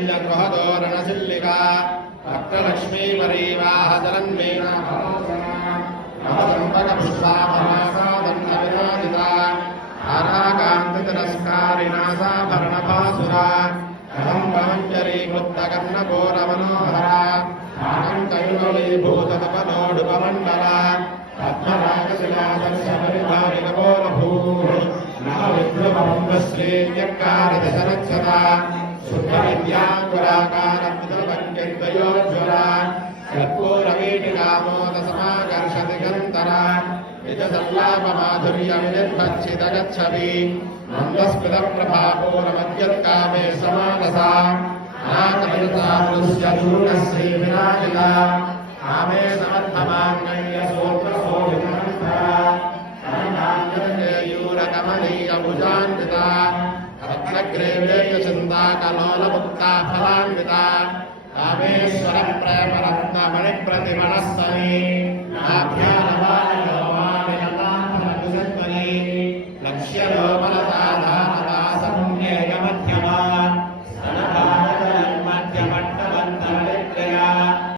माङ्गल्यगृहदोरणशिल्लिका भक्तलक्ष्मीपरीवाहजलन्मेन नवदम्पकपुष्पाभरासादन्नविराजिता आराकान्ततिरस्कारिणासाभरणभासुरा कदम्बमञ्जरीकृतकर्णघोरमनोहरा आनन्तयुगलीभूततपलोडुपमण्डला पद्मरागशिलादर्शपरिभावितपोलभूः नवविद्रुममुखश्रीन्यक्कारिदशरक्षता शुद्धविद्याङ्कुराकारद्रुतपञ्चद्वयोज्ज्वला कर्पूरवीटिकामोदसमाकर्षति गन्धरा निजसल्लापमाधुर्यविनिर्भच्छितगच्छति मन्दस्मितप्रभापूरमद्यत्कामे समानसा नाकविरतादृश्यचूर्णश्रीविराजिता कामे समर्थमाङ्गल्यसूत्रशोभितायूरकमलीयभुजान्विता रत्नग्रेवेयचिन्ताकलोलमुक्ता फलान्विता कामेश्वरप्रेमरत्नमणिप्रतिमनस्तनी